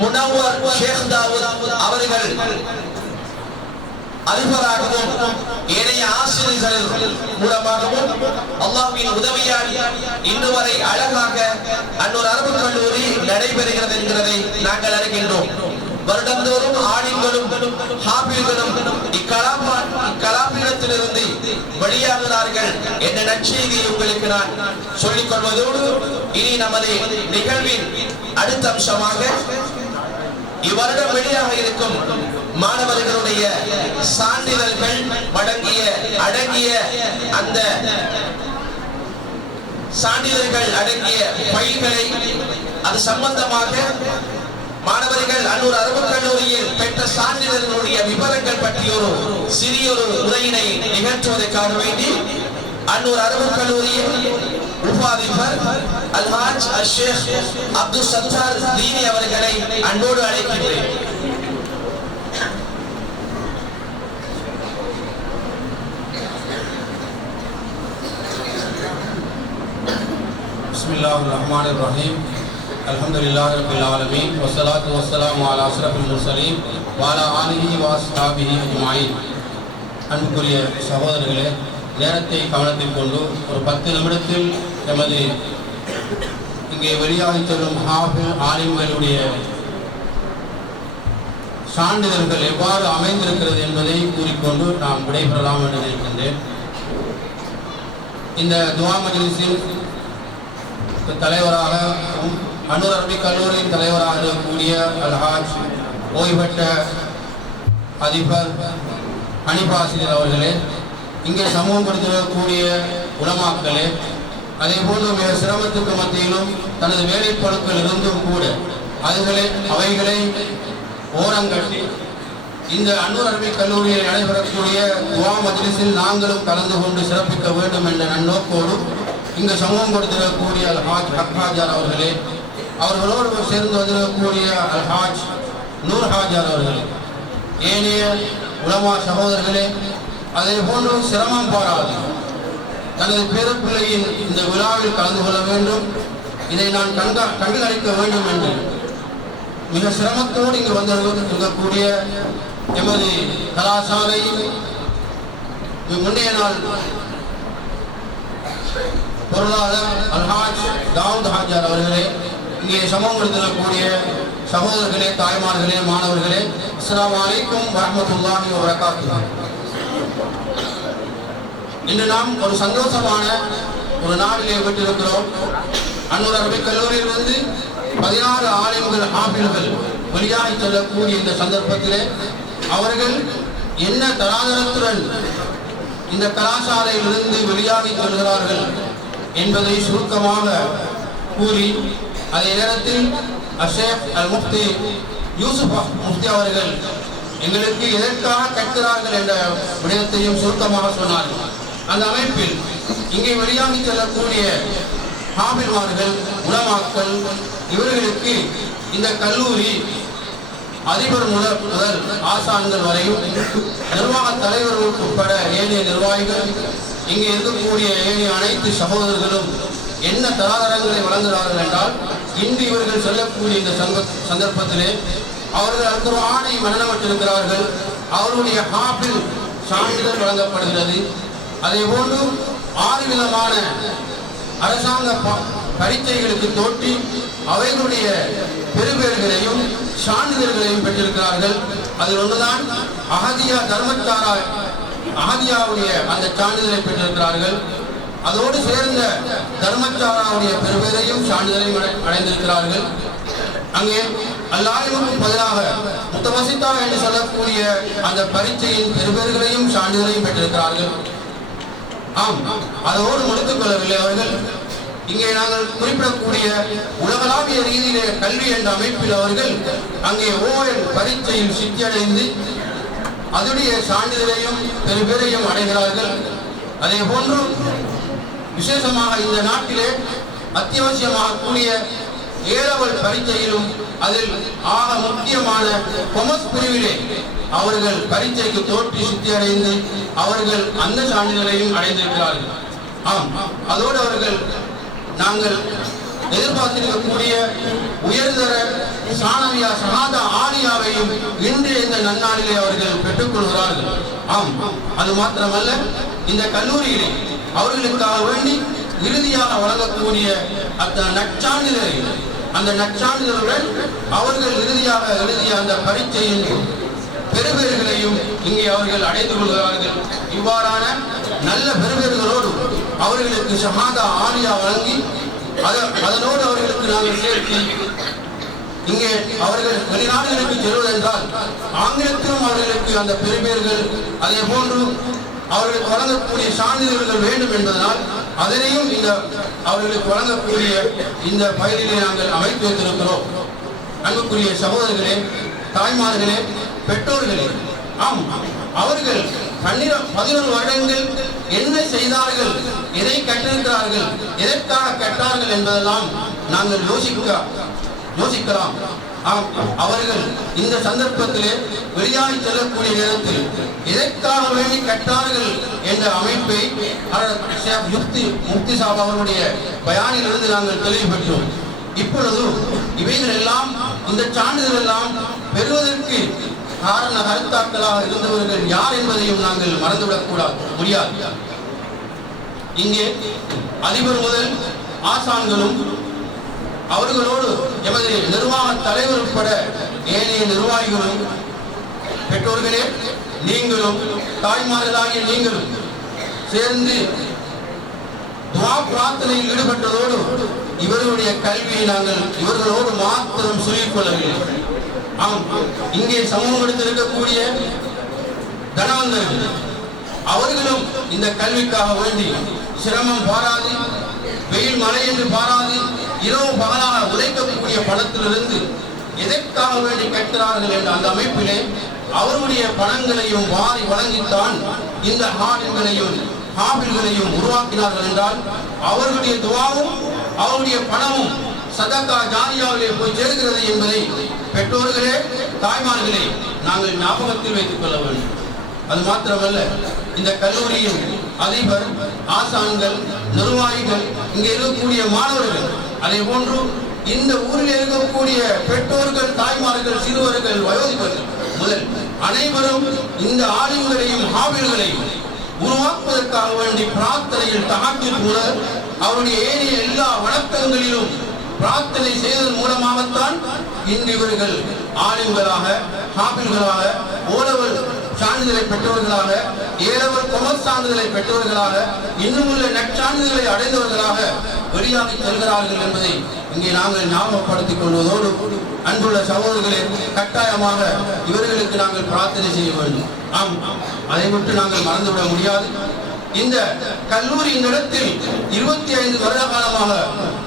முனவ்வர் ஷேக் தாவூத் அவர்கள் அதிபராகவும் ஏனைய ஆசிரியர்கள் மூலமாகவும் அல்லாஹ்வின் உதவியால் இன்று வரை அழகாக அன்னூர் அரபு கல்லூரி நடைபெறுகிறது என்கிறதை நாங்கள் அறிகின்றோம். வருடந்தோறும் ஆலிம்களும் ஹாபில்களும் இக்கலாபீடத்திலிருந்து வெளியாகிறார்கள் என்ற நற்செய்தியை உங்களுக்கு நான் சொல்லிக் கொள்வதோடு இனி நமது நிகழ்வின் அடுத்த அம்சமாக இவ்வருடம் வெளியாக இருக்கும் மாணவர்களுடைய சான்றிதழ்கள் அடங்கிய அந்த சான்றிதழ்கள் அடங்கிய ஃபைல்களை அது சம்பந்தமாக மாணவர்கள் அன்னூர் அரபு கல்லூரியில் பெற்ற சான்றிதழ்களுடைய விவரங்கள் பற்றி ஒரு சிறிய உரையினை நிகழ்த்துவதற்காக வேண்டி அன்னூர் அரபு கல்லூரியில் உபாதிபர் அல்ஹாஜ் ஷேக் அப்துல் சத்தார் தீனி அவர்களை அன்போடு அழைக்கின்றேன். Bismillahirrahmanirrahim. Alhamdulillahi rabbil alamin. Wassalatu wassalamu ala ashrafil mursalin wa ala alihi wa ashabihi ajma'in. அன்புக்குரிய சகோதரர்களே, நேரத்தை கவனத்தில் கொண்டு ஒரு 10 நிமிடத்தில் எமது இங்கே வெளியாகி செல்லும் ஹாஃபில் ஆலிம்களுடைய சான்றிதழ்கள் எவ்வாறு அமைந்திருக்கிறது என்பதை கூறிக்கொண்டு நாம் விடைபெறலாம் என்று நினைக்கின்றேன். இந்த துஆ மஜ்லிஸில் தலைவராக அன்னூர் அரபிக் கல்லூரியின் தலைவராக இருக்கக்கூடிய அல்ஹாஜ் ஓய்வு பெற்ற அதிபர் ஹனீஃபா ஆசிரியர் அவர்களே, இங்கே சமூகம் கொடுத்திருக்கக்கூடிய உலமாக்களே, அதே போன்று மிக சிரமத்துக்கு மத்தியிலும் தனது வேலைப்பொருட்கள் இருந்தும் கூட அவைகளை ஓரங்கட்டி இந்த அன்னூர் அரபிக் கல்லூரியில் நடைபெறக்கூடிய துஆ மஜ்லிஸில் நாங்களும் கலந்து கொண்டு சிறப்பிக்க வேண்டும் என்ற நன்னோக்கோடு இங்கு சமூகம் கொடுத்திருக்கக்கூடிய அல்ஹாஜ் ஹாஜார் அவர்களே, அவர்களோடு சேர்ந்து வந்திருக்கக்கூடிய அல்ஹாஜ் நூர் ஹாஜார் அவர்களே, ஏனைய உலமா சகோதரர்களே, அதே போன்று சிரமம் பாராது தனது பேரப்பிள்ளையின் இந்த விழாவில் கலந்து கொள்ள வேண்டும், இதை நான் கண்டுகளிக்க வேண்டும் என்று மிக சிரமத்தோடு இங்கு வந்திருக்கக்கூடிய எமது கலாசாலை முன்னைய நாள் பொருளாளர் அல்ஹாஜ் தாவூத் ஹாஜார் அவர்களே, இங்கே சமூகம் எடுத்திருக்கக்கூடிய சகோதரர்களே, தாய்மார்களே, மாணவர்களே, அஸ்ஸலாமு அலைக்கும் வரஹ்மத்துல்லாஹி வபரகாத்துஹு. இன்று நாம் ஒரு சந்தோஷமான ஒரு நாளிலே விட்டிருக்கிறோம். அன்னூர் அரபிக் கல்லூரியிலிருந்து 16 ஆலிம்கள் ஹாஃபில்கள் வெளியாகி செல்லக்கூடிய இந்த சந்தர்ப்பத்திலே அவர்கள் என்ன தராதரத்துடன் இந்த கலாசாலையிலிருந்து வெளியாகி செல்கிறார்கள் என்பதை சுருக்கமாக கூறி, அதே நேரத்தில் ஷேக் அல் முஃப்தி யூசுப் முஃப்தி அவர்கள் எங்களுக்கு எதற்காக கற்கிறார்கள் என்ற விடயத்தையும் சுருக்கமாக சொன்னார்கள். அந்த அமைப்பில் இங்கே வெளியாகி செல்லக்கூடிய ஹாபில்மார்கள், உலமாக்கள், இவர்களுக்கு இந்த கல்லூரி அதிபர் முதல் ஆசான்கள் வரையும் நிர்வாக தலைவர்கள் உட்பட ஏனைய நிர்வாகிகள், இங்கே இருக்கக்கூடிய ஏனைய அனைத்து சகோதரர்களும் என்ன தராதரங்களை வழங்குகிறார்கள் என்றால், இன்று இவர்கள் சொல்லக்கூடிய இந்த சந்தர்ப்பத்திலே அவர்கள் அல்குர்ஆனை மனனமிட்டிருக்கிறார்கள். அவருடைய ஹாஃபில் சான்றிதழ் வழங்கப்படுகிறது. அதே போன்று 6 விதமான அரசாங்க பரீட்சைகளுக்கு தோற்றி அவைகளுடைய பெறுபேறுகளையும் சான்றிதழ்களையும் பெற்றிருக்கிறார்கள். அதில் ஒன்றுதான் அஹதியா தர்மச்சாரா அஹதியாவுடைய அந்த சான்றிதழை பெற்றிருக்கிறார்கள். அதோடு சேர்ந்த தர்மச்சாராவுடைய பெறுபேரையும் சான்றிதழையும் அடைந்திருக்கிறார்கள். அங்கே அல்லாஹ்வுக்கு பதிலாக முத்தவசித்தா என்று சொல்லக்கூடிய அந்த பரீட்சையின் பெறுபேறுகளையும் சான்றிதழையும் பெற்றிருக்கிறார்கள். ஆம், அதோடு முடித்துக் கொள்ளவில்லை அவர்கள். இங்கே நாங்கள் குறிப்பிடக்கூடிய உலகளாவிய ரீதியிலே கல்வி என்ற அமைப்பில் அவர்கள் அங்கே OL பரீட்சையில் சித்தியடைந்து அதனுடைய சான்றிதழையும் பெறுபேரையும் அடைகிறார்கள். அதே போன்று விசேஷமாக இந்த நாட்டிலே அத்தியாவசியமாக கூடிய ஏலவல் பரீட்சையிலும் அதில் ஆக முக்கியமான கொமர்ஸ் பிரிவிலே அவர்கள் பரீட்சைக்கு தோற்றி சித்தியடைந்து அவர்கள் அந்த சான்றிதழையும் அடைந்திருக்கிறார்கள். ஆம், அதோடு அவர்கள் நாங்கள் எதிர்பார்த்திருக்கக்கூடிய உயர்தர சானவியா ஷஹாதா ஆலியாவையும் இன்றைய இந்த நன்னாளிலே அவர்கள் பெற்றுக்கொள்கிறார்கள். ஆம், அது மாத்திரமல்ல, இந்த கல்லூரியிலே அவர்களுக்காக வேண்டி இறுதியாக வழங்கக்கூடிய அந்த நற்சான்றிதழை, அந்த நற்சான்றிதழுடன் அவர்கள் இறுதியாக எழுதிய அந்த பரீட்சையின் பெறுபேறுகளையும் இங்கே அவர்கள் அடைந்து கொள்கிறார்கள். இவ்வாறான நல்ல பெறுபேறுகளோடு அவர்களுக்கு ஷஹாதா ஆலியா வழங்கி அதனோடு அவர்களுக்கு நாங்கள் சேர்த்து இங்கே அவர்கள் வெளிநாடுகளுக்கு செல்வதென்றால் ஆங்கிலத்திலும் அவர்களுக்கு அந்த பெறுபேறுகள், அதே போன்று அவர்களுக்கு வழங்கக்கூடிய சான்றிதழ்கள் வேண்டும் என்பதனால் அதனையும் இந்த அவர்களுக்கு வழங்கக்கூடிய இந்த பயிரிலே நாங்கள் அமைத்து வைத்திருக்கிறோம். அன்புக்குரிய சகோதரர்களே, தாய்மார்களே, பெற்றோர்களே, ஆம், அவர்கள் 11 வருடங்கள் என்ன செய்தார்கள், எதை கற்றிருக்கிறார்கள், எதற்காக கற்றார்கள் என்பதெல்லாம் நாங்கள் யோசிக்கலாம். ஆம், அவர்கள் இந்த சந்தர்ப்பத்திலே வெளியாகி செல்லக்கூடிய நேரத்தில் எதற்காக வேண்டி கற்றார்கள் என்ற அமைப்பை முஃப்தி சாப் அவருடைய பயானிலிருந்து நாங்கள் தெளிவு பெற்றோம். இப்பொழுது இவைகள் எல்லாம், இந்த சான்றிதழ் எல்லாம் பெறுவதற்கு காரண கருத்தாக்களாக இருந்தவர்கள் யார் என்பதையும் நாங்கள் மறந்துவிடக் முடியாது. இங்கே அதிபர் முதல் ஆசான்களும் அவர்களோடு எமது நிர்வாக தலைவர் உட்பட ஏனைய நிர்வாகிகளும், பெற்றோர்களே நீங்களும், தாய்மார்களாகிய நீங்களும் சேர்ந்து துஆ பிரார்த்தனையில் ஈடுபட்டதோடு இவர்களுடைய கல்வியை நாங்கள் இவர்களோடு மாத்திரம் சொல்லிக் கொள்ளவில்லை. ஆம், இங்கே சமூகம் எடுத்திருக்கக்கூடிய தனவந்தர்கள் அவர்களும் இந்த கல்விக்காக வேண்டி சிரமம் பாராது, வெயில் மழை என்று பாராது, இரவு பகலாக உழைக்கக்கூடிய பணத்திலிருந்து எதற்காக வேண்டி கற்கிறார்கள் என்ற அந்த அமைப்பிலே அவருடைய பணங்களையும் வாரி வழங்கித்தான் இந்த ஹாபில்களையும் உருவாக்கினார்கள் என்றால் அவர்களுடைய துஆவும் அவருடைய பணமும் சதகா ஜாரியாவிலே போய் சேர்கிறது என்பதை பெற்றோர்களே, தாய்மார்களே நாங்கள் ஞாபகத்தில் வைத்துக் கொள்ள வேண்டும். அது மாத்திரமல்ல, இந்த கல்லூரியின் அதிபர், ஆசான்கள், நிர்வாகிகள், இங்கே இருக்கக்கூடிய மாணவர்கள், அதே போன்று இந்த ஊரில் இருக்கக்கூடிய பெற்றோர்கள், தாய்மார்கள், சிறுவர்கள், வயோதிபர்கள் முதல் அனைவரும் இந்த ஆலிம்களையும் ஹாபில்களையும் உருவாக்குவதற்காக வேண்டி பிரார்த்தனையில் தஹஜ்ஜுத் முதல் அவருடைய ஏனைய எல்லா வணக்கங்களிலும் பிரார்த்தனை செய்வதன் மூலமாகத்தான் இன்று இவர்கள் ஆலிம்களாக, ஹாபில்களாக, ஓலவல் சான்றிதழை பெற்றவர்களாக, ஏலவர் கொமர்ஸ் சான்றிதழை பெற்றவர்களாக, இன்னும் உள்ள நற்சான்றிதழை அடைந்தவர்களாக வெளியாகி செல்கிறார்கள் என்பதை இங்கே நாங்கள் ஞாபகப்படுத்திக் கொள்வதோடு, அன்புள்ள சகோதரர்களே, கட்டாயமாக இவர்களுக்கு நாங்கள் பிரார்த்தனை செய்ய வேண்டும். ஆம், அதை விட்டு நாங்கள் மறந்துவிட முடியாது. இந்த கல்லூரி இந்த இடத்தில் 25 வருட காலமாக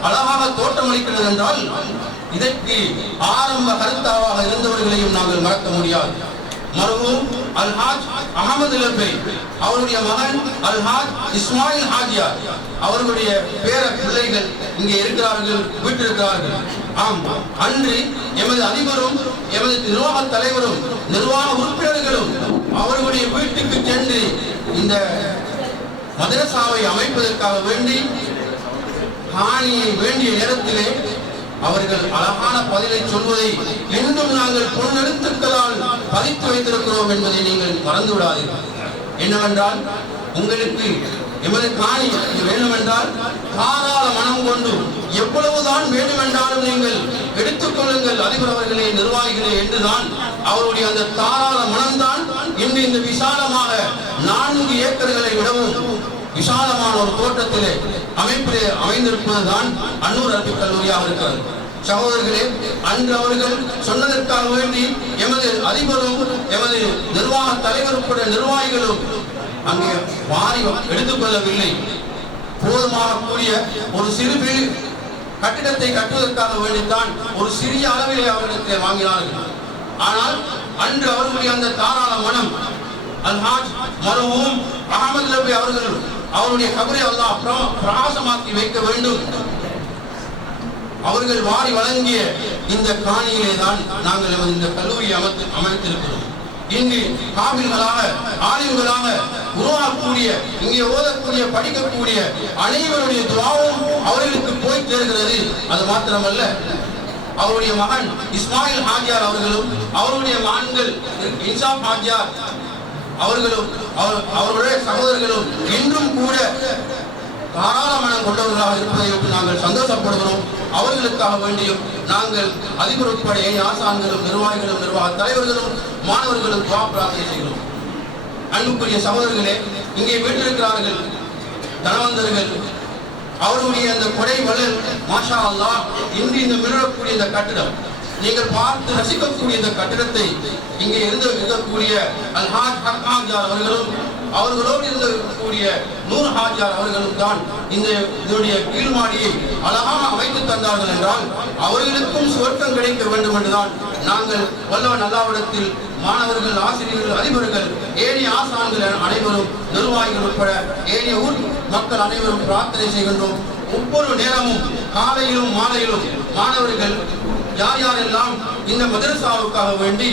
அழகாக தோற்றமளிக்கிறது என்றால் இதற்கு ஆரம்ப கருத்தாவாக இருந்தவர்களையும் நாங்கள் மறக்க முடியாது. மருவும் அல்ஹாஜ் அகமது லப்பை, அவருடைய மகன் அல்ஹாஜ் இஸ்மாயில் ஹாஜியார், அவர்களுடைய பேர பிள்ளைகள் இங்கே இருக்கிறார்கள், வீட்டிருக்கிறார்கள். ஆம், அன்று எமது அதிபரும் எமது நிர்வாக தலைவரும் நிர்வாக உறுப்பினர்களும் அவர்களுடைய வீட்டுக்கு சென்று இந்த மதரசாவை அமைப்பதற்காக வேண்டி காணியை வேண்டிய நேரத்திலே அவர்கள் அழகான பதிலை சொல்வதை இன்னும் நாங்கள் பொன்னெழுத்துக்களால் பதித்து வைத்திருக்கிறோம் என்பதை நீங்கள் மறந்து விடாதீர்கள். என்னவென்றால், உங்களுக்கு எமது காணி வேண்டுமென்றால் தாராள மனம் கொண்டு எவ்வளவுதான் வேண்டுமென்றாலும் நீங்கள் எடுத்துக்கொள்ளுங்கள் அதிபர் அவர்களே, நிர்வாகிகளே என்றுதான் அவருடைய அந்த தாராள மனம்தான் இன்று இந்த விசாலமாக 4 ஏக்கர்களை விடவும் விசாலமான ஒரு தோட்டத்திலே அமைப்பிலே அமைந்திருப்பதுதான் அன்னூர் அரபிக் கல்லூரியாக இருக்கிறது. சகோதரர்களே, அன்று அவர்கள் சொன்னதற்காக வேண்டி எமது அதிபரும் எமது நிர்வாக தலைவர் உட்பட நிர்வாகிகளும் அங்கே வாரி எடுத்துக்கொள்ளவில்லை. போதுமாக கூடிய ஒரு சிறு கட்டிடத்தை கட்டுவதற்காக வேண்டித்தான் ஒரு சிறிய அளவிலே அவர்களிடத்தில் வாங்கினார்கள். ஆனால் அன்று அவர்களுடைய அந்த தாராள மனம் அல்ஹாஜ் மருவும் அகமது லப்பை அவர்கள் அவருடைய கபரை அல்லாஹ் பிரகாசமாக்கி வைக்க வேண்டும். அவர்கள் வாரி வழங்கிய இந்த காணியிலே தான் நாங்கள் இந்த கல்லூரியை அமைத்திருக்கிறோம். இங்கு காபில்களாக, ஆலிம்களாக உருவாக்கக்கூடிய, இங்கே ஓதக்கூடிய, படிக்கக்கூடிய அனைவருடைய துஆவும் அவர்களுக்கு போய் சேர்கிறது. அது மாத்திரமல்ல, அவருடைய மகன் இஸ்மாயில் ஹாஜியார் அவர்களும் அவருடைய மகன்கள் இன்சாப் ஹாஜியார் அவர்களும் அவருடைய சகோதரர்களும் இன்றும் கூட தாராள மனம் கொண்டவர்களாக இருப்பதை விட்டு நாங்கள் சந்தோஷப்படுகிறோம். அவர்களுக்காக வேண்டியும் நாங்கள் அதிபர் உட்பட ஆசான்களும் நிர்வாகிகளும் நிர்வாக தலைவர்களும் மாணவர்களும் துஆ பிரார்த்தனை செய்கிறோம். அன்புக்குரிய சகோதரர்களே, இங்கே வீட்டிருக்கிறார்கள் தனவந்தர்கள், அவருடைய அந்த கொடை வளர் மாஷா அல்லாஹ். இன்று இந்த மிளக்கூடிய இந்த கட்டிடம், நீங்கள் பார்த்து ரசிக்கக்கூடிய இந்த கட்டிடத்தை இங்கே இருக்கக்கூடிய அல்ஹாஜ் ஹாஜியார் அவர்களும் அவர்களோடு இருக்கக்கூடிய நூர் ஹாஜியார் அவர்களும் தான் இதனுடைய கீழ்மாடியை அழகாக அமைத்து தந்தார்கள் என்றால் அவர்களுக்கும் சுவர்க்கம் கிடைக்க வேண்டும் என்றுதான் நாங்கள் வல்லவன் அல்லாஹ்விடத்தில் மாணவர்கள், ஆசிரியர்கள், அதிபர்கள், ஏனைய ஆசான்கள் அனைவரும், நிர்வாகிகள் உட்பட ஏனைய ஊர் மக்கள் அனைவரும் பிரார்த்தனை செய்கின்றோம். ஒவ்வொரு நேரமும் காலையிலும் மாலையிலும் மாணவர்கள் யார் யாரெல்லாம் இந்த மதரசாவுக்காக வேண்டி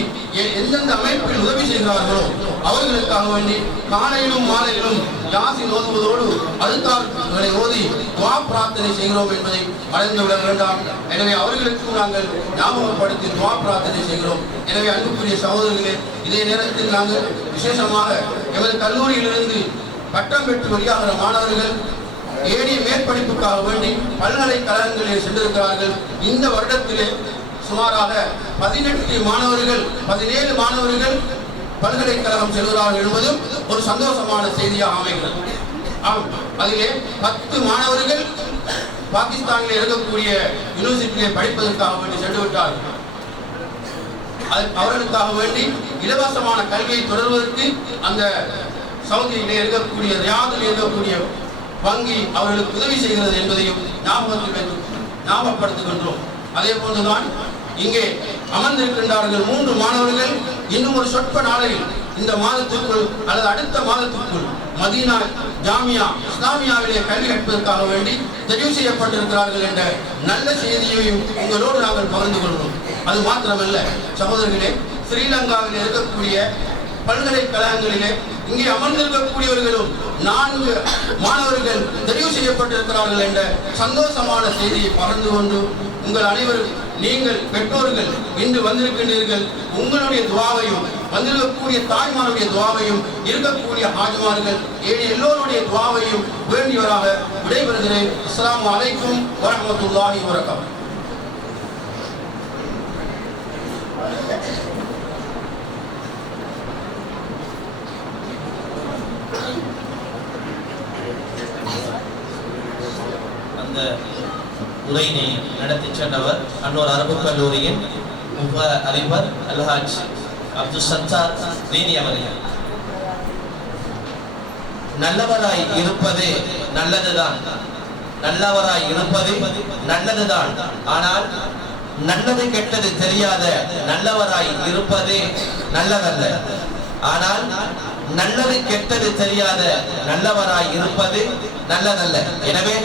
எந்தெந்த அமைப்பில் உதவி செய்கிறார்களோ அவர்களுக்காக வேண்டி காலையிலும் மாலையிலும் யாசின் ஓதுவதோடு அதுக்கார்களை ஓதி துஆ பிரார்த்தனை செய்கிறோம் என்பதை மறந்துவிட வேண்டாம். எனவே அவர்களுக்கும் நாங்கள் ஞாபகப்படுத்தி துஆ பிரார்த்தனை செய்கிறோம். எனவே அன்புக்குரிய சகோதரர்களே, இதே நேரத்தில் நாங்கள் விசேஷமாக எமது கல்லூரியிலிருந்து பட்டம் பெற்று வெளியாகிற மாணவர்கள் ஏனைய மேற்படிப்புக்காக வேண்டி பல்கலைக்கழகங்களில் சென்றிருக்கிறார்கள். இந்த வருடத்திலே சுமாராக 18 மாணவர்கள் 17 மாணவர்கள் பல்கலைக்கழகம் செல்கிறார்கள் என்பதும் ஒரு சந்தோஷமான செய்தியாக அமைகிறது. அதிலே 10 மாணவர்கள் பாகிஸ்தானில் இருக்கக்கூடிய யூனிவர்சிட்டியிலே படிப்பதற்காக வேண்டி சென்று விட்டார்கள். அவர்களுக்காக வேண்டி இலவசமான கல்வியை தொடர்வதற்கு அந்த சவுதியிலே இருக்கக்கூடிய ரியாதில் இருக்கக்கூடிய வங்கி அவர்களுக்கு உதவி செய்கிறது என்பதையும் ஞாபகப்படுத்துகின்றோம். அதே போன்றுதான் இங்கே அமர்ந்திருக்கின்றார்கள் 3 மாணவர்கள். இன்னும் ஒரு சொற்ப நாளையில் இந்த மாதத்திற்குள் அல்லது அடுத்த மாதத்திற்குள் மதீனா ஜாமியா இஸ்லாமியாவிலே கல்வி கற்பதற்காக வேண்டி தெரிவு செய்யப்பட்டிருக்கிறார்கள் என்ற நல்ல செய்தியையும் உங்களோடு நாங்கள் பகிர்ந்து கொள்கிறோம். அது மாத்திரமல்ல சகோதரர்களே, ஸ்ரீலங்காவில் இருக்கக்கூடிய பல்கலைக்கழகங்களிலே இங்கே அமர்ந்திருக்கக்கூடியவர்களும் 4 மாணவர்கள் தெரிவு செய்யப்பட்டிருக்கிறார்கள் என்ற சந்தோஷமான செய்தியை பகிர்ந்து கொண்டு உங்கள் அனைவரும், நீங்கள் பெற்றோர்கள் இன்று வந்திருக்கின்றீர்கள், உங்களுடைய துஆவையும் வந்திருக்கக்கூடிய தாய்மாருடைய துஆவையும் இருக்கக்கூடிய ஹாஜிமார்கள் எல்லோருடைய துஆவையும் வேண்டியவராக விடைபெறுகிறேன். அஸ்ஸலாமு அலைக்கும் வரஹ்மத்துல்லாஹி வபரகாத்துஹு. இந்த உரையினை நடத்தி சென்றவர் அன்னூர் அரபு கல்லூரியின் உப அதிபர் அல்ஹாஜ் அப்துல் சத்தார் தீனி அவர்கள். நல்லவராய் இருப்பது நல்லதுதான், நல்லவராய் இருப்பது நல்லதுதான். ஆனால் நல்லது கெட்டது தெரியாத நல்லவராய் இருப்பது நல்லதல்ல. ஆனால் நல்லது கெட்டது தெரியாத நல்லவராய் இருப்பது நல்லதல்ல. எனவே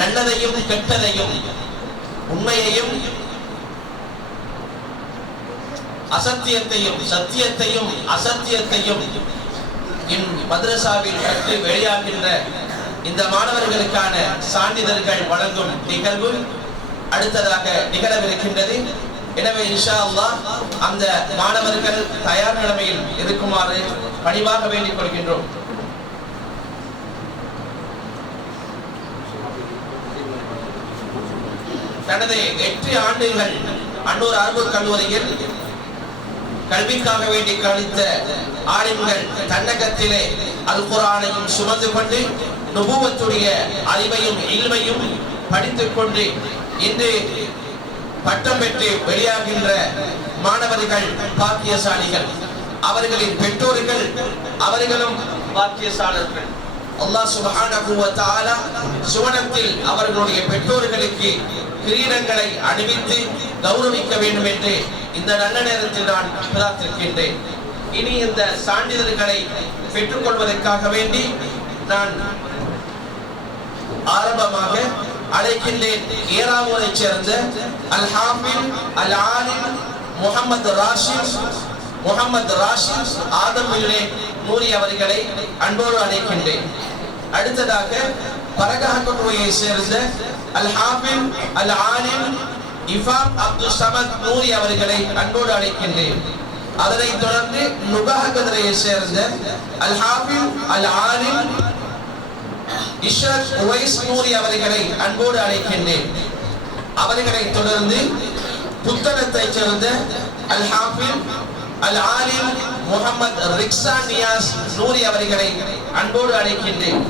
நல்லதையும் கெட்டதையும், உண்மையையும் அசத்தியத்தையும், சத்தியத்தையும் அசத்தியத்தையும் மதரசாவில் கற்று வெளியாகின்ற இந்த மாணவர்களுக்கான சான்றிதழ்கள் வழங்கும் நிகழ்வு அடுத்ததாக நிகழவிருக்கின்றது. எனவே இன்ஷா அல்லாஹ் அந்த மாணவர்கள் தயார் நிலைமையில் இருக்குமாறு பணிவாக வேண்டிக் கொள்கின்றோம். தனது 8 ஆண்டுகள் அன்னூர் அரபு கல்லூரியில் கல்விக்காக வேண்டி கழித்த ஆலிம்கள் தன்னகத்திலே அல் குர்ஆனையும் சுமந்து கொண்டு நுபுவத்துடைய அறிவையும் இல்மையும் படித்துக் கொண்டு இன்று பட்டம் பெற்று வெளியாகின்ற மாணவர்கள் பாக்கியசாலிகள். அவர்களின் பெற்றோர்கள் அவர்களும் பாக்கியசாலர்கள். அல்லாஹ் சுப்ஹானஹு வ தஆலா சுவனத்தில் அவர்களுடைய பெற்றோர்களுக்கு கிரீடங்களை அணிவித்து கௌரவிக்க வேண்டும் என்று இந்த நல்ல நேரத்தில் நான் பிரார்த்திக்கின்றேன். இனி இந்த சான்றிதழ்களை பெற்றுக் கொள்வதற்காக வேண்டி நான் ஆரம்பமாக அழைக்கின்றேன் ஏராவூரைச் சேர்ந்த அல் ஹாஃபிஸ் அல் ஆலிம் முஹம்மது ராஷித் ஆதம் நூரி அவர்களை அன்போடு அழைக்கின்றேன். அடுத்ததாக பரகாஹ்கோட்டையை சேர்ந்த அல் ஹாஃபிஸ் அல் ஆலிம் இஃபாம் அப்துல் சமத் நூரி அவர்களை அன்போடு அழைக்கின்றேன். அதனைத் தொடர்ந்து நுகாஹகதரையை சேர்ந்த அல் ஹாஃபிஸ் அல் ஆலிம் இஷ்ரத் உவைஸ் நூரி அவர்களை அன்போடு அழைக்கின்றேன். அவர்களைத் தொடர்ந்து புத்தளத்தைச் சேர்ந்த அல் ஹாஃபிஸ் அல் ஆலிம் முஹம்மது ரிக்ஸான் நியாஸ் நூரி அவர்களை அன்போடு அழைக்கின்றேன்.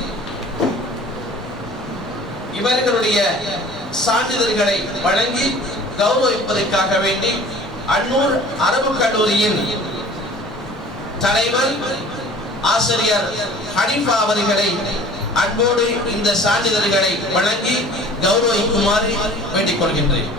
இவர்களுடைய சான்றிதழ்களை வழங்கி கௌரவிப்பதற்காக வேண்டி அன்னூர் அரபு கல்லூரியின் தலைவர் ஆசிரியர் ஹனீஃபா அவர்களை அன்போடு இந்த சான்றிதழ்களை வழங்கி கௌரவிக்குமாறு வேண்டிக் கொள்கின்றேன்.